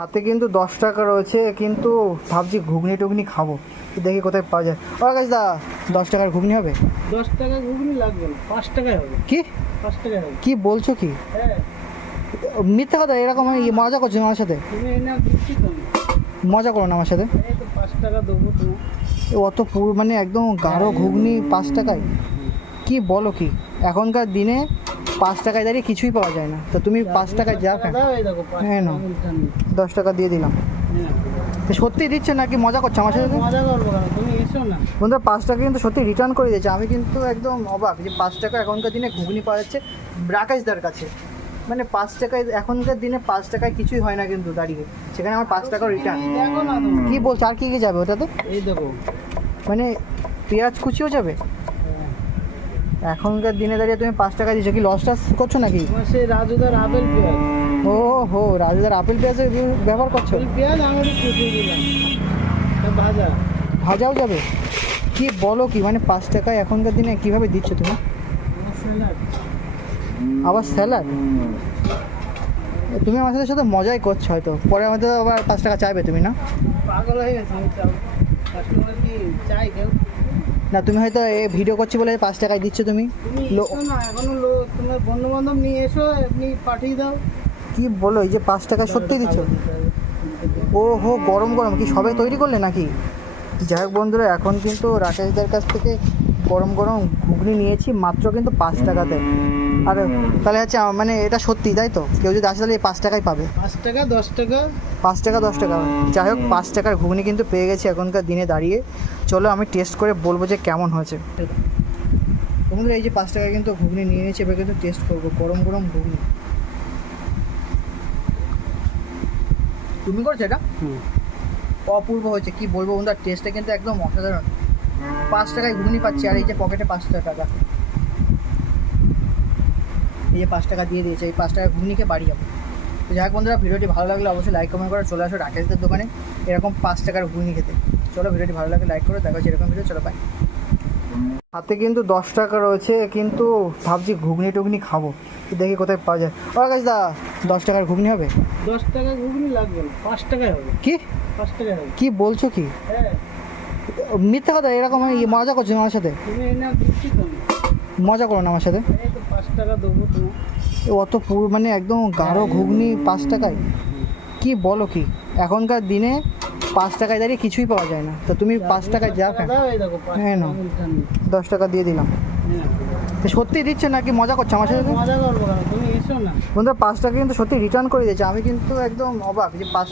হাতে কিন্তু 10 টাকা রয়েছে, কিন্তু ভাবছি ঘুগনি টুগনি খাবো, দেখি কোথায় পাওয়া যায়। ও কাজ দা, 10 টাকার ঘুগনি হবে? 10 টাকা ঘুগনি লাগবে না, 5 টাকায় হবে। কি 5 টাকায় হবে। কি বলছো কি? হ্যাঁ, মিথ্যা কথা, এরকম আমি মজা করছো আমার সাথে? তুমি এনে দিচ্ছি তো আমি। মজা করো না আমার সাথে। এই তো 5 টাকা দেবো তুমি। অত পুরো মানে একদম গাঢ় ঘুগনি 5 টাকায়? কি বলো কি? এখনকার দিনে 5 টাকায় দাঁড়িয়ে কিছুই পাওয়া যায় না, তো তুমি 5 টাকায় যা কেন? দাও, এই দেখো 5 হ্যাঁ, টাকা নাও। বলতে আমি। 10 টাকা দিয়ে দিলাম। হ্যাঁ। তো সত্যি দিচ্ছে নাকি মজা করছো আমার সাথে? মজা করবো কেন, তুমি এসো না। বন্ধুরা 5 টাকা কিন্তু সত্যি রিটার্ন করে দিয়েছে। আমি কিন্তু একদম অবাক যে 5 টাকা এখনকার দিনে ঘুগনি পাওয়া যাচ্ছে রাকেশদার কাছে। মানে 5 টাকায় এখনকার দিনে 5 টাকায় কিছুই হয় না কিন্তু দাঁড়িয়ে, সেখানে আমার 5 টাকা রিটার্ন। দেখো না তুমি। কি বলছো, আর কি কি যাবে ওটাতে? এই দেখো। মানে পেঁয়াজ কুচিও যাবে? হ্যাঁ। এখনকার দিনে দাঁড়িয়ে তুমি 5 টাকা দিচ্ছ, কি লস টাস করছো নাকি? তোমার সেই রাজুদার আপেল পেঁয়াজ। ও হো, রাজুদার আপেল পেঁয়াজ ব্যবহার করছো? আপেল পেঁয়াজ আমি কুচিয়ে দিলাম, এটা ভাজা। ভাজাও যাবে? কি বলো কি, মানে 5 টাকায় এখনকার দিনে কিভাবে দিচ্ছ তুমি? আমার স্যালাড। আবার স্যালাড? তুমি আমার সাথে মজাই করছো হয়তো, পরে আমাদের আবার 5 টাকা চাইবে তুমি, না? পাগল হয়ে গেছে আমি, চাও কাস্টমার কি চাই কেউ? না, তুমি হয়তো এ ভিডিও করছি বলে 5 টাকায় দিচ্ছ তুমি। তুমি লো- এসো না, এখনো তোমার বন্ধু বান্ধব নিয়ে এসো, এমনি পাঠিয়ে দাও। কি বলো, এই যে 5 টাকায় সত্যি দিচ্ছ? ও হো, গরম গরম কি সবাই তৈরি করলে নাকি? যাই হোক বন্ধুরা, এখন কিন্তু রাকেশদের কাছ থেকে গরম গরম ঘুগনি নিয়েছি মাত্র কিন্তু 5 টাকাতে। আর তাহলে হচ্ছে মানে এটা সত্যি, তাই তো? কেউ যদি আসে তাহলে এই 5 টাকায় পাবে? 5 টাকা 10 টাকা। 5 টাকা 10 টাকা, যাই হোক 5 টাকার ঘুগনি কিন্তু পেয়ে গেছি এখনকার দিনে দাঁড়িয়ে। চলো আমি টেস্ট করে বলবো যে কেমন হয়েছে। বন্ধুরা এই যে 5 টাকায় কিন্তু ঘুগনি নিয়ে নিয়েছি, এবার কিন্তু টেস্ট করবো গরম গরম ঘুগনি। তুমি করছো এটা? অপূর্ব হয়েছে, কি বলবো বন্ধুরা, টেস্টটা কিন্তু একদম অসাধারণ। 5 টাকায় ঘুগনি পাচ্ছি, আর এই যে পকেটে 5 টাকা, এই যে 5 টাকা দিয়ে দিয়েছে, এই 5 টাকায় ঘুগনিকে বাড়ি যাবো। তো যাই হোক বন্ধুরা, ভিডিওটি ভালো লাগলে অবশ্যই লাইক কমেন্ট করে চলে আসো রাকেশদের দোকানে এরকম 5 টাকার ঘুগনি খেতে। চলো, ভিডিওটি ভালো লাগলে লাইক করো, দেখা হচ্ছে এরকম ভিডিও। চলো বাই। হাতে কিন্তু 10 টাকা রয়েছে, কিন্তু ভাবছি ঘুগনি টুগনি খাবো, দেখি কোথায় পাওয়া যায়। ও কাজ দা, 10 টাকার ঘুগনি হবে? 10 টাকা ঘুগনি লাগবে না, 5 টাকায় হবে। কি 5 টাকায় হবে। কি বলছো কি? হ্যাঁ, মিথ্যা কথা, এরকম আমি মজা করছো আমার সাথে? তুমি এনে দিচ্ছি তো আমি। মজা করো না আমার সাথে। এই তো 5 টাকা দেবো তুমি। অত পুরো মানে একদম গাঢ় ঘুগনি 5 টাকায়? কি বলো কি? এখনকার দিনে 5 টাকায় দাঁড়িয়ে কিছুই পাওয়া যায় না, তো তুমি 5 টাকায় যা কেন? দাও, এই দেখো 5 হ্যাঁ, টাকা নাও। বলতে আমি। 10 টাকা দিয়ে দিলাম। হ্যাঁ। তো সত্যি দিচ্ছে নাকি মজা করছো আমার সাথে? মজা করবো কেন, তুমি এসো না। বন্ধুরা 5 টাকা কিন্তু সত্যি রিটার্ন করে দিয়েছে। আমি কিন্তু একদম অবাক যে 5